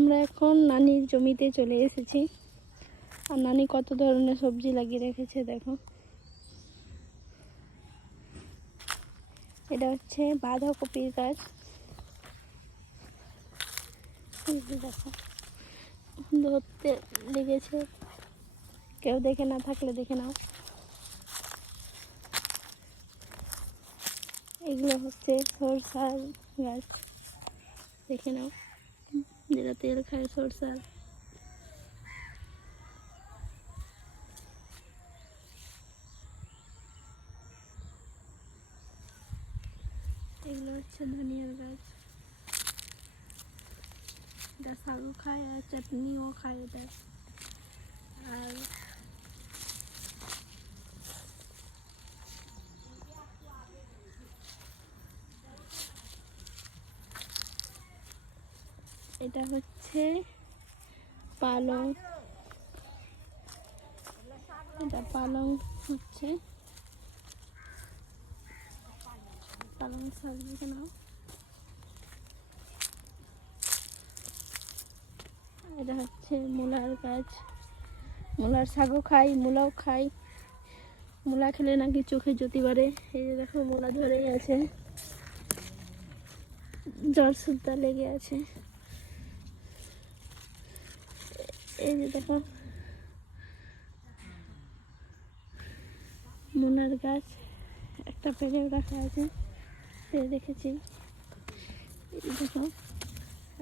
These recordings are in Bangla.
আমরা এখন নানির জমিতে চলে এসেছি। আর নানি কত ধরনের সবজি লাগিয়ে রেখেছে দেখো। এটা হচ্ছে বাঁধাকপির গাছ। দেখো ধরতে লেগেছে, কেউ দেখে না থাকলে দেখে নাও। এগুলো হচ্ছে সরষার গাছ, দেখে নাও, যেটা তেল খায় সরষার। এগুলো হচ্ছে ধনিয়ার গাছ। এটা শাকও খায় আর চাটনিও খায় এটা। আর এটা হচ্ছে পালং। এটা পালং হচ্ছে পালং শাক, দেখে নাও। এটা হচ্ছে মূলার গাছ। মূলার শাকও খাই, মূলাও খাই। মূলা খেলে নাকি চোখে জ্যোতি বাড়ে। এই যে দেখো মূলা ধরেই আছে, জ্বর সুদ্ধা লেগে আছে। এই যে দেখো মূলার গাছ, একটা পেড়েও রাখা আছে, পেড়ে রেখেছি। এই দেখো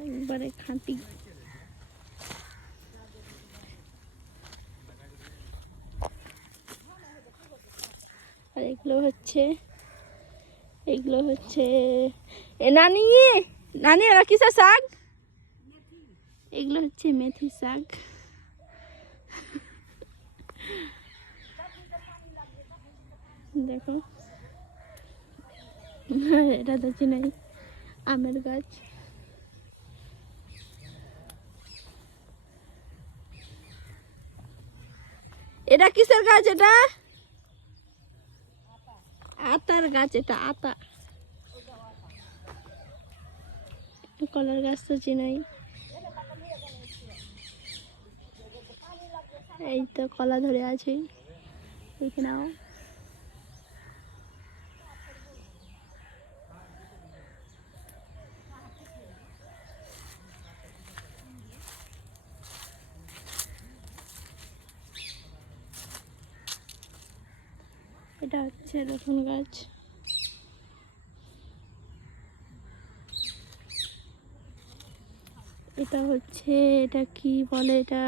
একবারে খাঁটি। আর এগুলো হচ্ছে এ নানি নানি এরা কিসের শাক? এগুলো হচ্ছে মেথি শাক। দেখো এটা তো চিনাই, আমের গাছ। এটা কিসের গাছ? এটা আতার গাছ, এটা আতা। কলার গাছ তো চিনাই। এই তো কলা ধরে আছে, দেখে নাও। এটা হচ্ছে রসুন গাছ। এটা হচ্ছে, এটা কি বলে এটা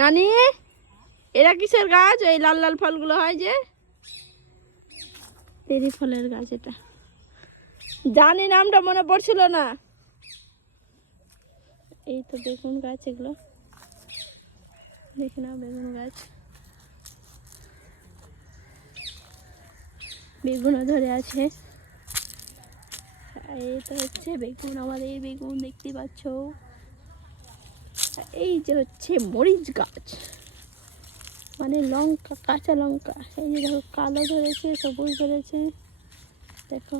নানি? এরা কিসের গাছ? এই লাল লাল ফলগুলো হয় যে, পেরি ফলের গাছ। এটা জানি, নামটা মনে পড়ছিল না। এই তো বেগুন গাছ, এগুলো দেখে নাও, বেগুন গাছ। বেগুনও ধরে আছে। এই তো হচ্ছে বেগুন, আমার এই বেগুন দেখতে পাচ্ছ। এই যে হচ্ছে মরিচ গাছ, মানে লঙ্কা, কাঁচা লঙ্কা। এই যে দেখো কালো ধরেছে, সবুজ ধরেছে, দেখো।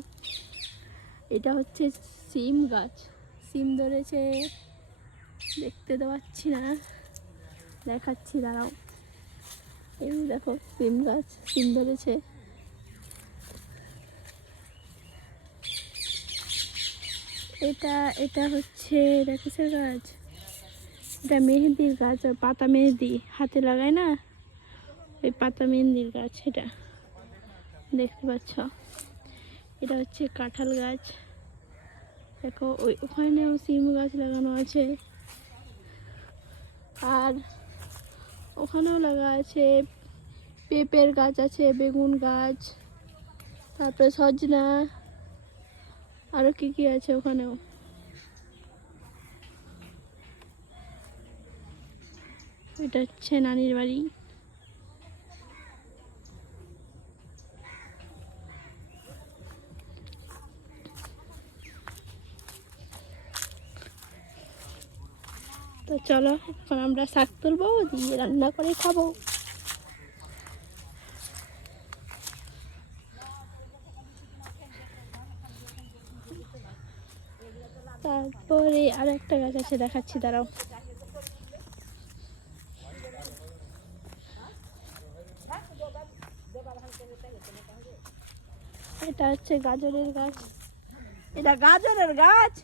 এটা হচ্ছে সিম গাছ, সিম ধরেছে, দেখতে তো পাচ্ছি না, দেখাচ্ছি দাঁড়াও। এই দেখো সিম গাছ, সিম ধরেছে। এটা এটা হচ্ছে, এটা কিসের গাছ? এটা মেহেন্দির গাছ, আর পাতা মেহেন্দি হাতে লাগায় না, ওই পাতা মেহেন্দির গাছ এটা, দেখতে পাচ্ছ। এটা হচ্ছে কাঁঠাল গাছ। দেখো ওখানেও সিম গাছ লাগানো আছে, আর ওখানেও লাগা আছে পেঁপের গাছ আছে, বেগুন গাছ, তারপরে সজনা, আরো কি কি আছে ওখানেও। এটা হচ্ছে নানির বাড়ি। তো চলো এখন আমরা শাক তুলবো, দিয়ে রান্না করে খাবো। তারপর ওরে আর একটা গাছ আছে, দেখাচ্ছি দাঁড়াও। এটা হচ্ছে গাজরের গাছ। এটা গাজরের গাছ।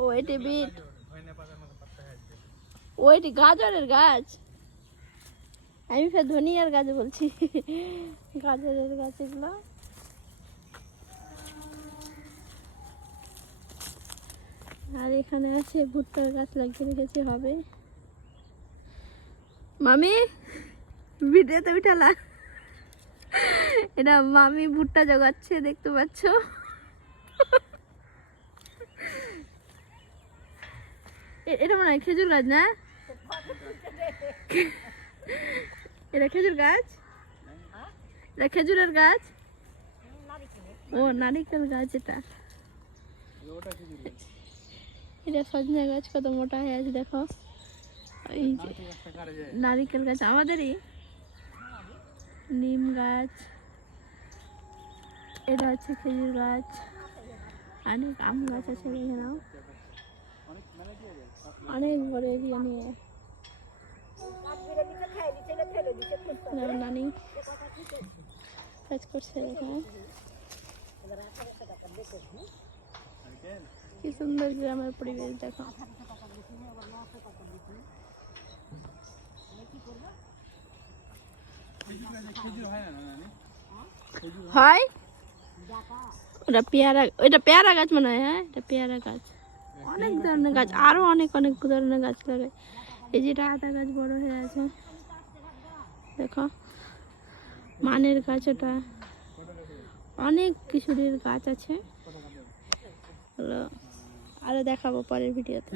ও এটি বিট। ও এটি গাজরের গাছ। আমি ফের ধনিয়ার গাছ বলছি। গাজরের গাছ এগুলো। আর এখানে আছে ভুট্টার গাছ লাগিয়ে রেখেছি, হবে। মামি ভিডিওতে উঠালা। এটা মামি ভুট্টা জোগাচ্ছে, দেখতে পাচ্ছ। এটা মনে হয় খেজুর গাছ না? এটা খেজুর গাছ। এটা খেজুরের গাছ। ও নারিকেল গাছ এটা। এটা সজনে গাছ, কত মোটা হয়ে আছে দেখো। এই যে নারিকেল গাছ আমাদেরই। নিম গাছ। এটা হচ্ছে খেজুর গাছ। অনেক আম গাছ আছে এখানেও, অনেক বড় এরিয়া নিয়ে। নানি কাজ করছে এখানে। কি সুন্দর গ্রামের পরিবেশ দেখো। হয় ওটা পেয়ারা, ওইটা পেয়ারা গাছ মনে হয়। হ্যাঁ এটা পেয়ারা গাছ। অনেক ধরনের গাছ, আরো অনেক অনেক ধরনের গাছ লাগায়। এই যেটা আদা গাছ বড় হয়ে আছে দেখো, মানের গাছ ওটা। অনেক কিছুর গাছ আছে, আরো দেখাবো পরের ভিডিওতে।